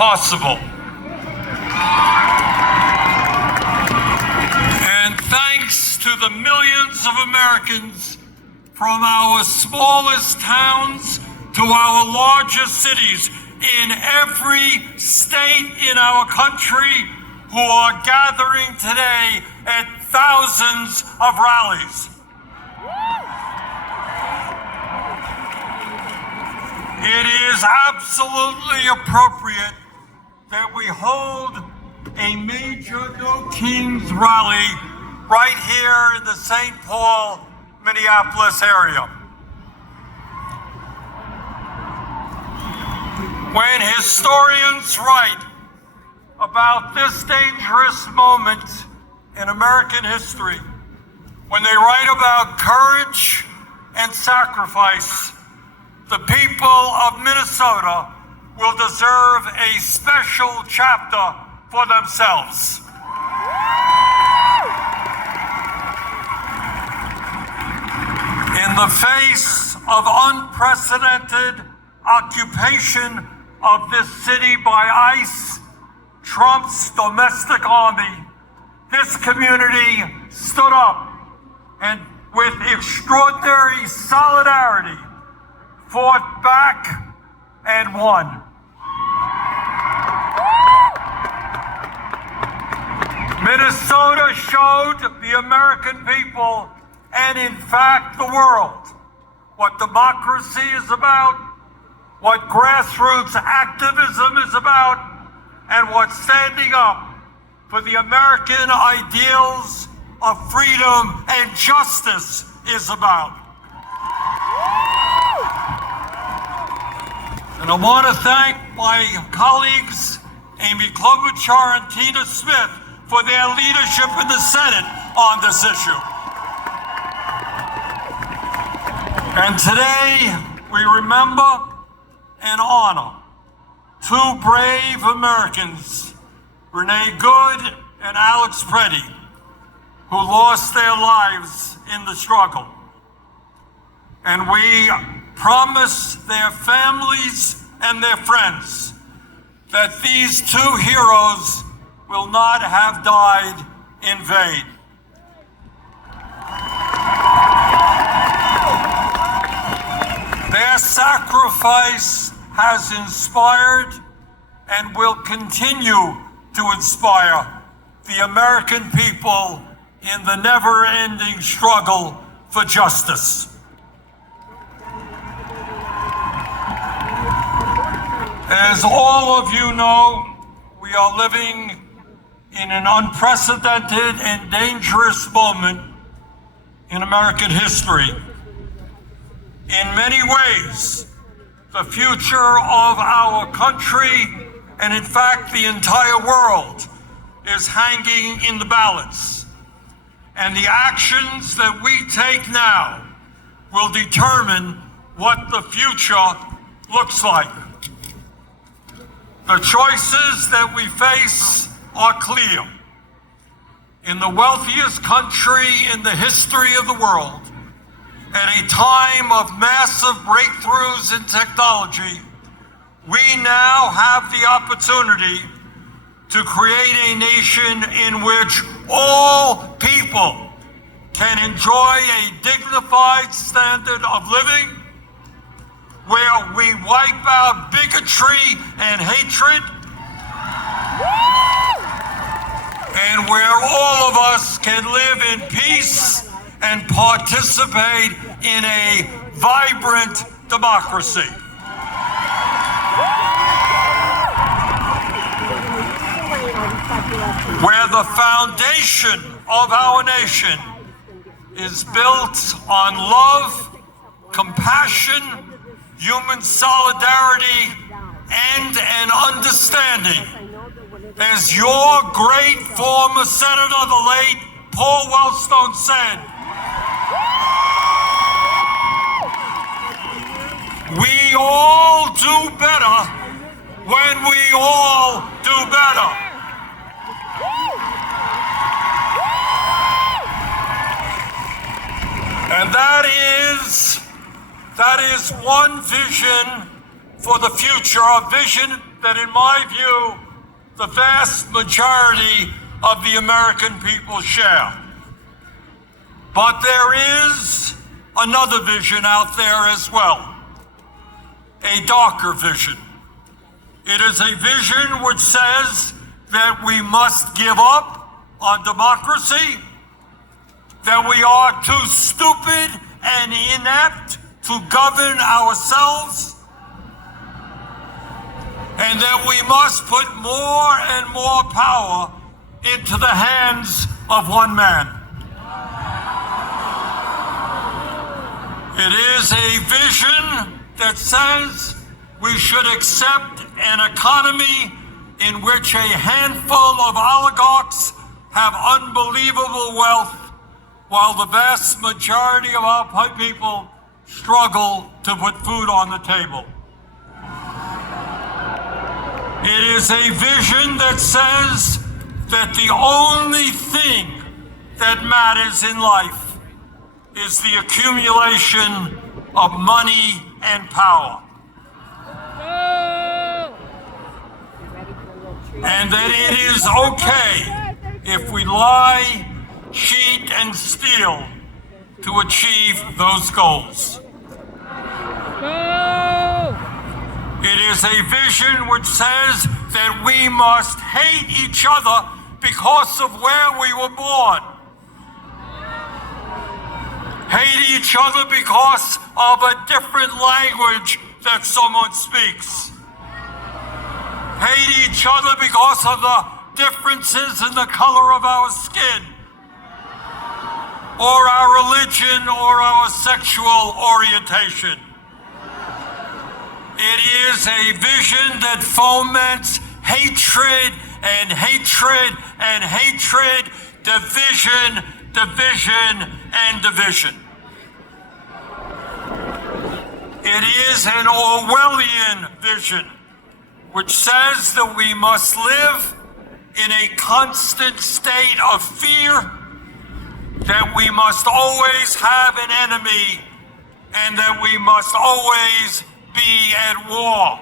possible. And thanks to the millions of Americans from our smallest towns to our largest cities in every state in our country who are gathering today at thousands of rallies. It is absolutely appropriate that we hold a major No Kings rally right here in the St. Paul, Minneapolis area. When historians write about this dangerous moment in American history, when they write about courage and sacrifice, the people of Minnesota will deserve a special chapter for themselves. In the face of unprecedented occupation of this city by ICE, Trump's domestic army, this community stood up and with extraordinary solidarity fought back and won. Minnesota showed the American people, and in fact the world, what democracy is about, what grassroots activism is about, and what standing up for the American ideals of freedom and justice is about. And I want to thank my colleagues, Amy Klobuchar and Tina Smith, for their leadership in the Senate on this issue. And today, we remember and honor two brave Americans, Renee Good and Alex Preddy, who lost their lives in the struggle. And we promise their families and their friends that these two heroes will not have died in vain. Their sacrifice has inspired and will continue to inspire the American people in the never-ending struggle for justice. As all of you know, we are living in an unprecedented and dangerous moment in American history. In many ways, the future of our country, and in fact the entire world, is hanging in the balance. And the actions that we take now will determine what the future looks like. The choices that we face are clear. In the wealthiest country in the history of the world, at a time of massive breakthroughs in technology, we now have the opportunity to create a nation in which all people can enjoy a dignified standard of living, where we wipe out bigotry and hatred, and where all of us can live in peace and participate in a vibrant democracy. Where the foundation of our nation is built on love, compassion, human solidarity, and an understanding. As your great former senator, the late Paul Wellstone, said, we all do better when we all do better. And that is one vision for the future, a vision that, in my view, the vast majority of the American people share. But there is another vision out there as well, a darker vision. It is a vision which says that we must give up on democracy, that we are too stupid and inept to govern ourselves, and that we must put more and more power into the hands of one man. It is a vision that says we should accept an economy in which a handful of oligarchs have unbelievable wealth, while the vast majority of our people struggle to put food on the table. It is a vision that says that the only thing that matters in life is the accumulation of money and power. And that it is okay if we lie, cheat, and steal to achieve those goals. It is a vision which says that we must hate each other because of where we were born. Hate each other because of a different language that someone speaks. Hate each other because of the differences in the color of our skin, or our religion, or our sexual orientation. It is a vision that foments hatred and hatred and hatred, division, division, and division. It is an Orwellian vision which says that we must live in a constant state of fear, that we must always have an enemy, and that we must always be at war.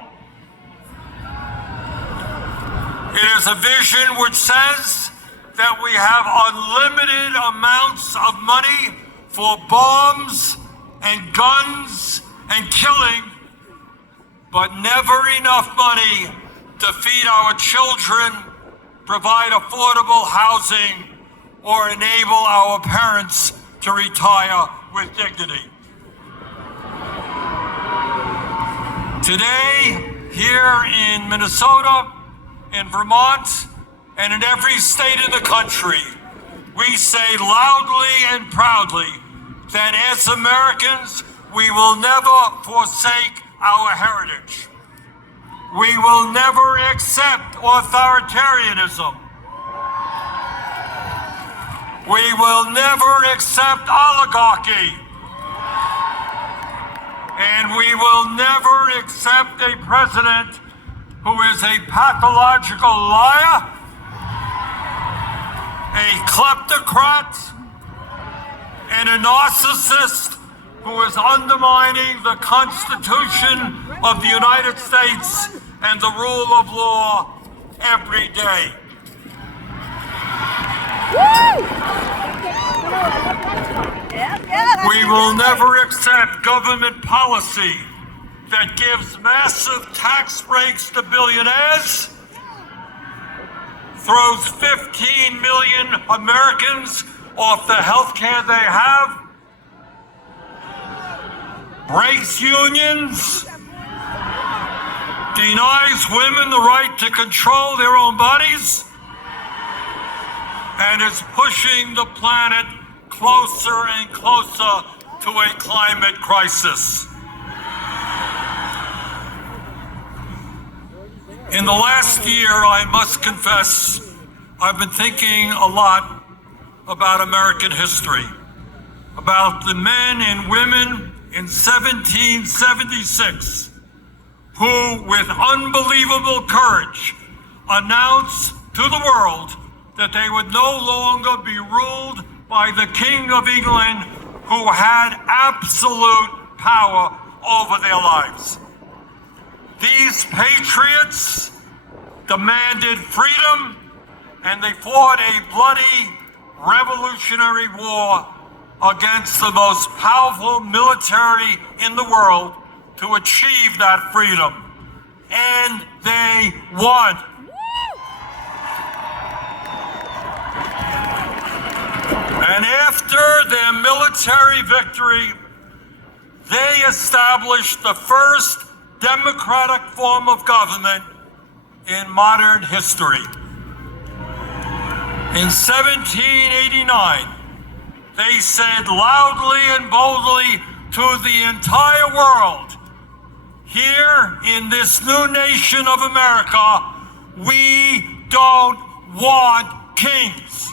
It is a vision which says that we have unlimited amounts of money for bombs and guns and killing, but never enough money to feed our children, provide affordable housing, or enable our parents to retire with dignity. Today, here in Minnesota, in Vermont, and in every state in the country, we say loudly and proudly that as Americans, we will never forsake our heritage. We will never accept authoritarianism. We will never accept oligarchy. And we will never accept a president who is a pathological liar, a kleptocrat, and a narcissist who is undermining the Constitution of the United States and the rule of law every day. We will never accept government policy that gives massive tax breaks to billionaires, throws 15 million Americans off the health care they have, breaks unions, denies women the right to control their own bodies, and is pushing the planet closer and closer to a climate crisis. In the last year, I must confess, I've been thinking a lot about American history, about the men and women in 1776 who, with unbelievable courage, announced to the world that they would no longer be ruled by the King of England, who had absolute power over their lives. These patriots demanded freedom, and they fought a bloody revolutionary war against the most powerful military in the world to achieve that freedom. And they won. And after their military victory, they established the first democratic form of government in modern history. In 1789, they said loudly and boldly to the entire world, here in this new nation of America, we don't want kings.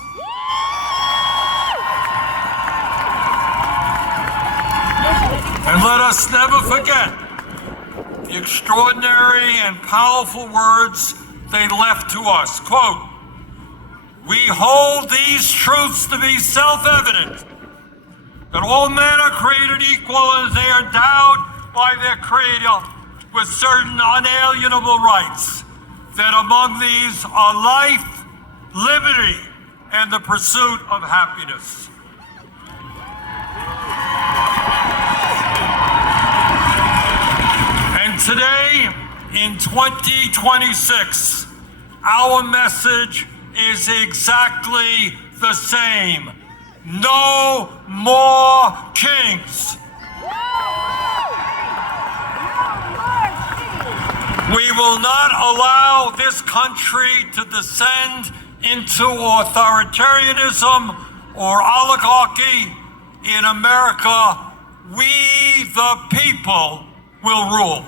And let us never forget the extraordinary and powerful words they left to us. Quote, "We hold these truths to be self-evident, that all men are created equal and they are endowed by their Creator with certain unalienable rights, that among these are life, liberty, and the pursuit of happiness." And today, in 2026, our message is exactly the same. No more kings. We will not allow this country to descend into authoritarianism or oligarchy. In America, we the people will rule.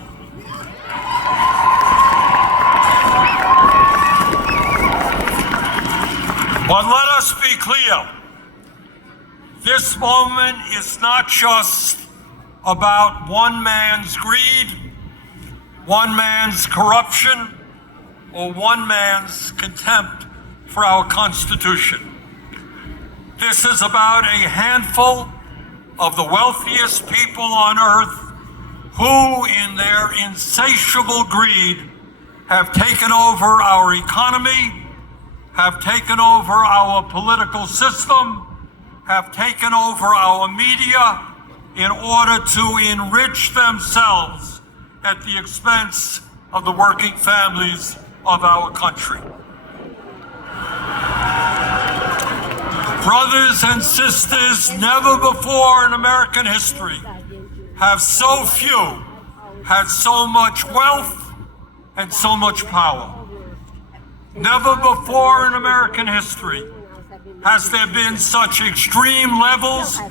But let us be clear, this moment is not just about one man's greed, one man's corruption, or one man's contempt for our Constitution. This is about a handful of the wealthiest people on earth who, in their insatiable greed, have taken over our economy, have taken over our political system, have taken over our media in order to enrich themselves at the expense of the working families of our country. Brothers and sisters, never before in American history have so few had so much wealth and so much power. Never before in American history has there been such extreme levels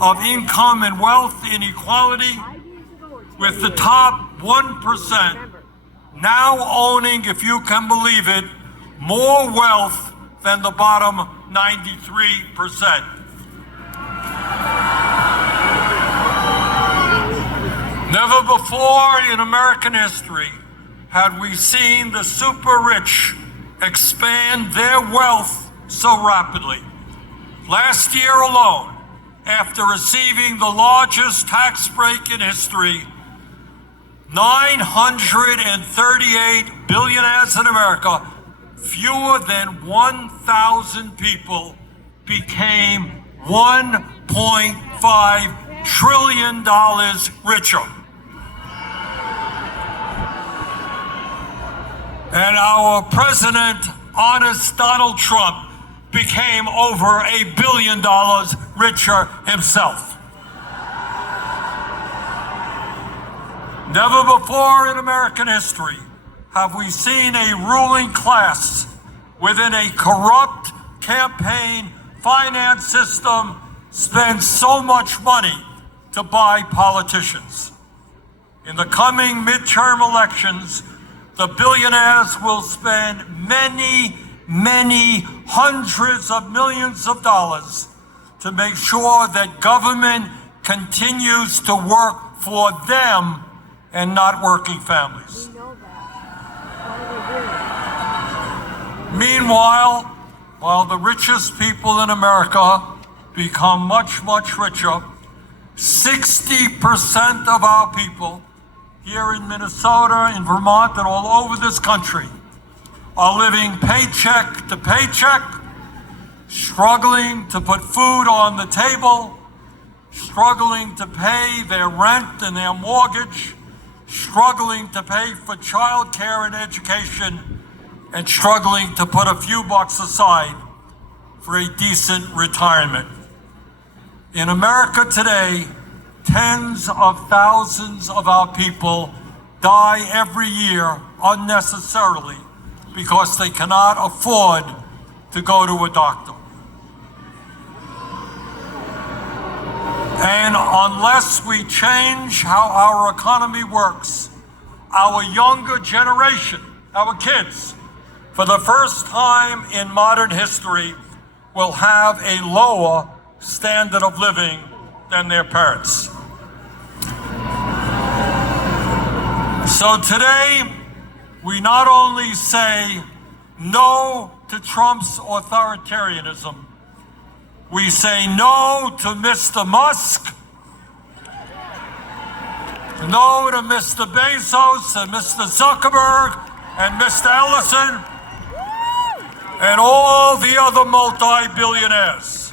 of income and wealth inequality, with the top 1% now owning, if you can believe it, more wealth than the bottom 93%. Never before in American history had we seen the super rich expand their wealth so rapidly. Last year alone, after receiving the largest tax break in history, 938 billionaires in America, fewer than 1,000 people, became $1.5 trillion richer. And our president, honest Donald Trump, became over $1 billion richer himself. Never before in American history have we seen a ruling class within a corrupt campaign finance system spend so much money to buy politicians. In the coming midterm elections, the billionaires will spend many, many hundreds of millions of dollars to make sure that government continues to work for them and not working families. Meanwhile, while the richest people in America become much, much richer, 60% of our people, here in Minnesota, in Vermont, and all over this country are living paycheck to paycheck, struggling to put food on the table, struggling to pay their rent and their mortgage, struggling to pay for child care and education, and struggling to put a few bucks aside for a decent retirement. In America today, tens of thousands of our people die every year unnecessarily because they cannot afford to go to a doctor. And unless we change how our economy works, our younger generation, our kids, for the first time in modern history, will have a lower standard of living than their parents. So today, we not only say no to Trump's authoritarianism, we say no to Mr. Musk, no to Mr. Bezos and Mr. Zuckerberg and Mr. Ellison and all the other multi-billionaires.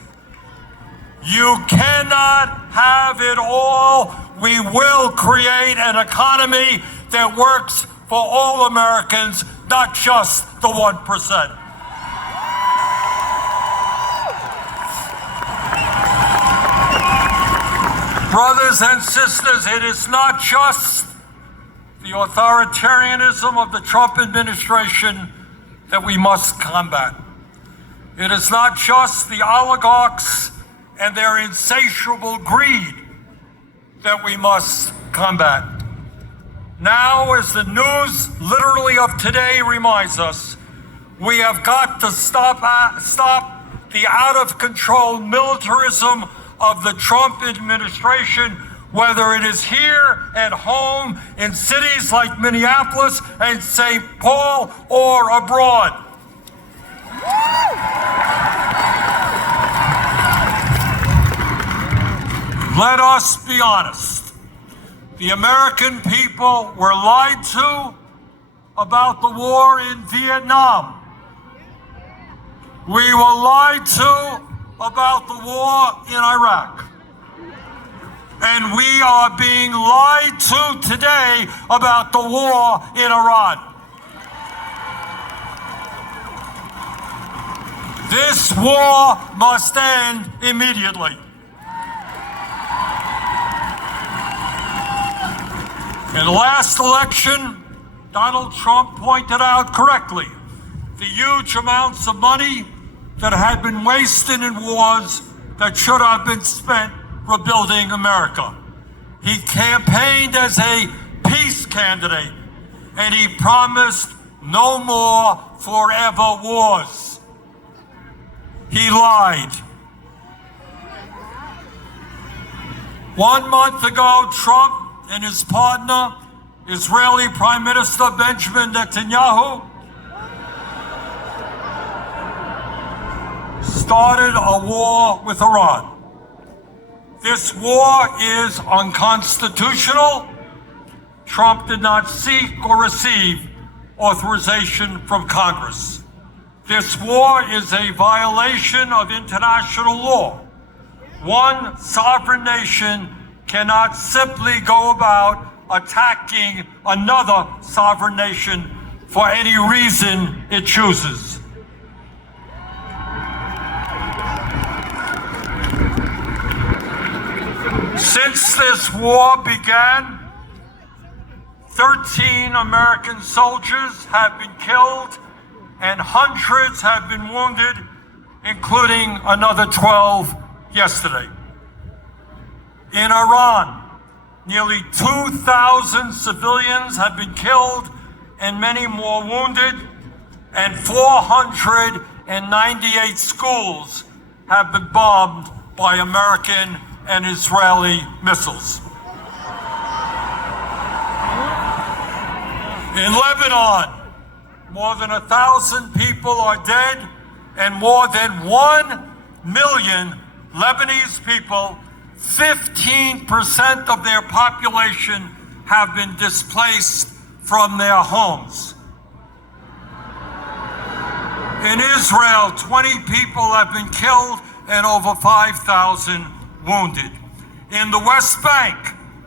You cannot have it all. We will create an economy that works for all Americans, not just the 1%. Brothers and sisters, it is not just the authoritarianism of the Trump administration that we must combat. It is not just the oligarchs and their insatiable greed that we must combat. Now, as the news literally of today reminds us, we have got to stop the out-of-control militarism of the Trump administration, whether it is here at home in cities like Minneapolis and St. Paul or abroad. Let us be honest. The American people were lied to about the war in Vietnam. We were lied to about the war in Iraq. And we are being lied to today about the war in Iran. This war must end immediately. In the last election, Donald Trump pointed out correctly the huge amounts of money that had been wasted in wars that should have been spent rebuilding America. He campaigned as a peace candidate, and he promised no more forever wars. He lied. 1 month ago, Trump and his partner, Israeli Prime Minister Benjamin Netanyahu, started a war with Iran. This war is unconstitutional. Trump did not seek or receive authorization from Congress. This war is a violation of international law. One sovereign nation cannot simply go about attacking another sovereign nation for any reason it chooses. Since this war began, 13 American soldiers have been killed and hundreds have been wounded, including another 12 yesterday. In Iran, nearly 2,000 civilians have been killed and many more wounded, and 498 schools have been bombed by American and Israeli missiles. In Lebanon, more than 1,000 people are dead, and more than 1 million Lebanese people, 15% of their population, have been displaced from their homes. In Israel, 20 people have been killed and over 5,000 wounded. In the West Bank,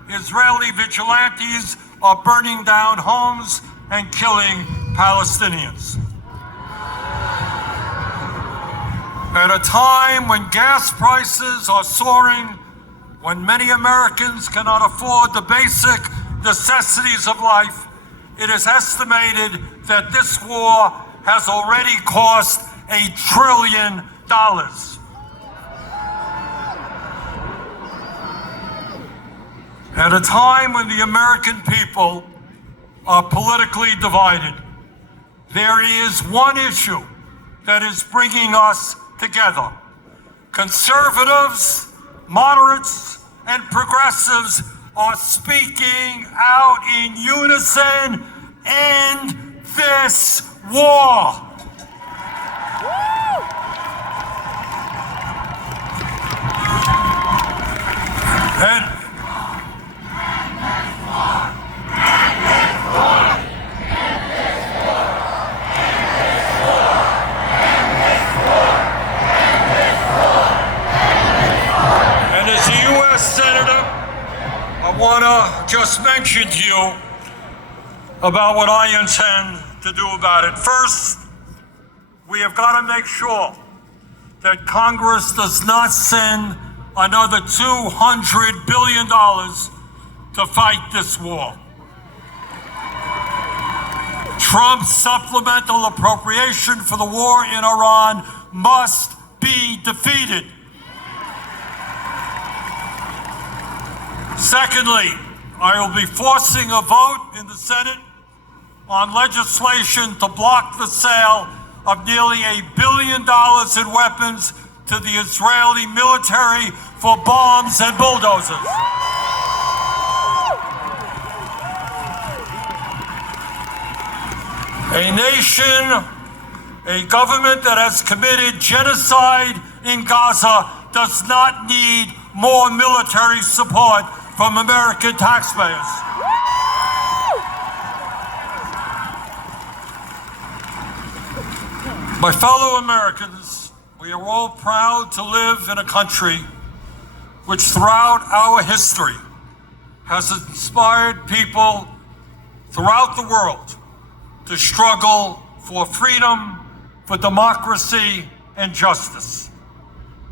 Israeli vigilantes are burning down homes and killing Palestinians. At a time when gas prices are soaring, when many Americans cannot afford the basic necessities of life, it is estimated that this war has already cost $1 trillion. At a time when the American people are politically divided, there is one issue that is bringing us together. Conservatives, moderates, and progressives are speaking out in unison: end this war. And as a U.S. Senator, I want to just mention to you about what I intend to do about it. First, we have got to make sure that Congress does not send another $200 billion to fight this war. Trump's supplemental appropriation for the war in Iran must be defeated. Secondly, I will be forcing a vote in the Senate on legislation to block the sale of nearly $1 billion in weapons to the Israeli military for bombs and bulldozers. A nation, a government that has committed genocide in Gaza does not need more military support from American taxpayers. My fellow Americans, we are all proud to live in a country which throughout our history has inspired people throughout the world to struggle for freedom, for democracy, and justice.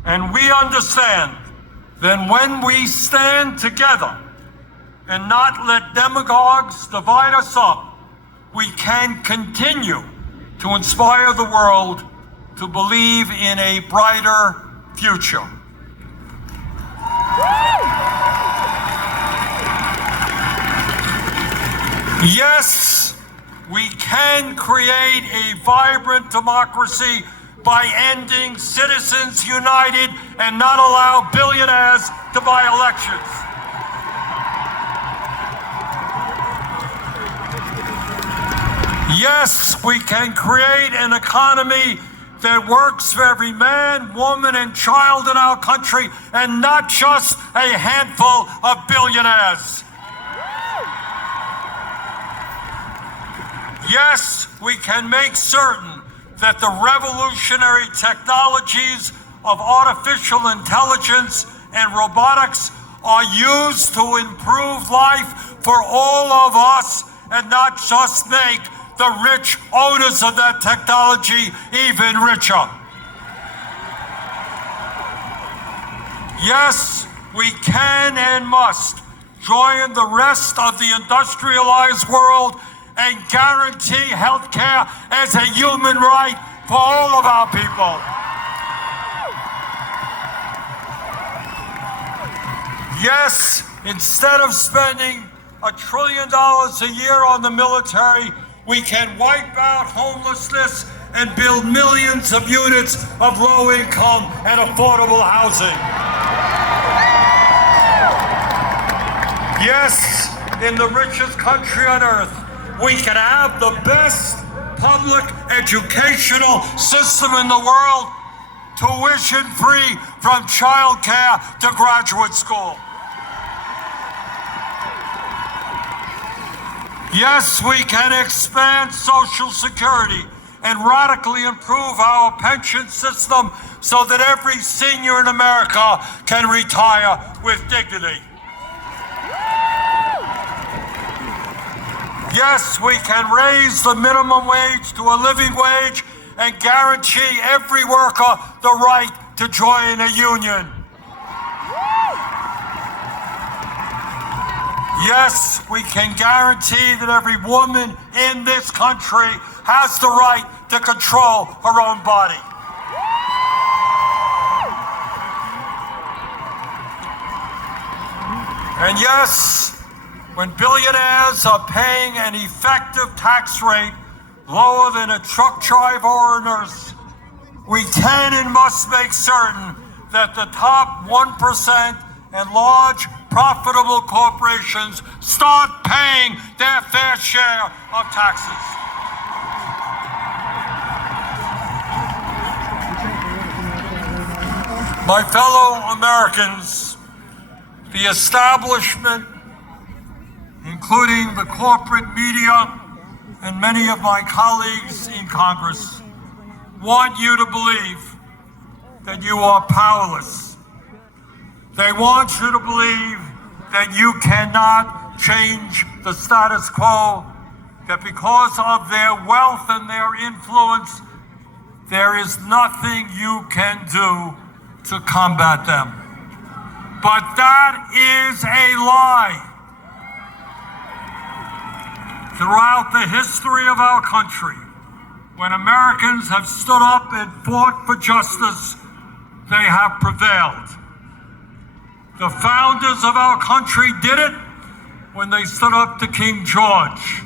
And we understand that when we stand together and not let demagogues divide us up, we can continue to inspire the world to believe in a brighter future. Yes, we can create a vibrant democracy by ending Citizens United and not allow billionaires to buy elections. Yes, we can create an economy that works for every man, woman, and child in our country, and not just a handful of billionaires. Yes, we can make certain that the revolutionary technologies of artificial intelligence and robotics are used to improve life for all of us and not just make the rich owners of that technology even richer. Yes, we can and must join the rest of the industrialized world and guarantee health care as a human right for all of our people. Yes, instead of spending $1 trillion a year on the military, we can wipe out homelessness and build millions of units of low-income and affordable housing. Yes, in the richest country on earth, we can have the best public educational system in the world, tuition-free from childcare to graduate school. Yes, we can expand Social Security and radically improve our pension system so that every senior in America can retire with dignity. Yes, we can raise the minimum wage to a living wage and guarantee every worker the right to join a union. Yes, we can guarantee that every woman in this country has the right to control her own body. And yes, when billionaires are paying an effective tax rate lower than a truck driver or a nurse, we can and must make certain that the top 1% and large profitable corporations start paying their fair share of taxes. My fellow Americans, the establishment, including the corporate media and many of my colleagues in Congress, want you to believe that you are powerless. They want you to believe that you cannot change the status quo, that because of their wealth and their influence, there is nothing you can do to combat them. But that is a lie. Throughout the history of our country, when Americans have stood up and fought for justice, they have prevailed. The founders of our country did it when they stood up to King George.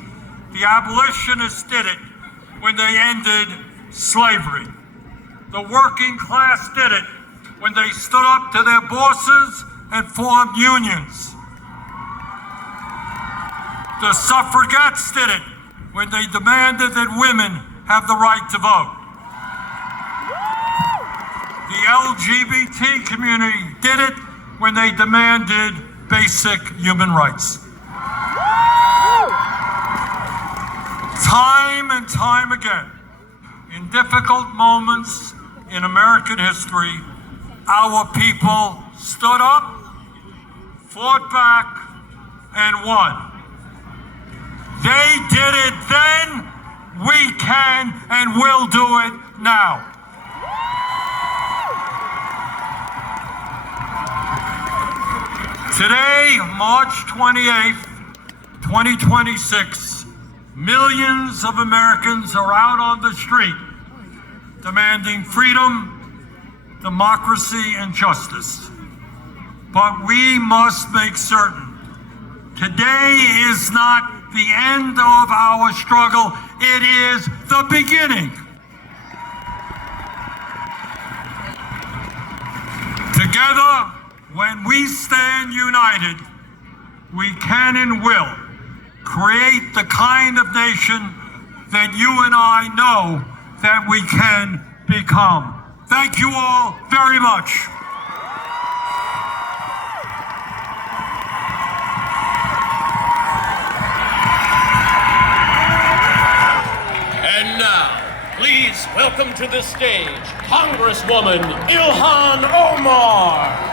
The abolitionists did it when they ended slavery. The working class did it when they stood up to their bosses and formed unions. The suffragettes did it when they demanded that women have the right to vote. The LGBT community did it when they demanded basic human rights. Time and time again, in difficult moments in American history, our people stood up, fought back, and won. They did it then, we can and will do it now. Today, March 28th, 2026, millions of Americans are out on the street demanding freedom, democracy, and justice. But we must make certain today is not the end of our struggle, it is the beginning. Together, when we stand united, we can and will create the kind of nation that you and I know that we can become. Thank you all very much. And now, please welcome to the stage Congresswoman Ilhan Omar.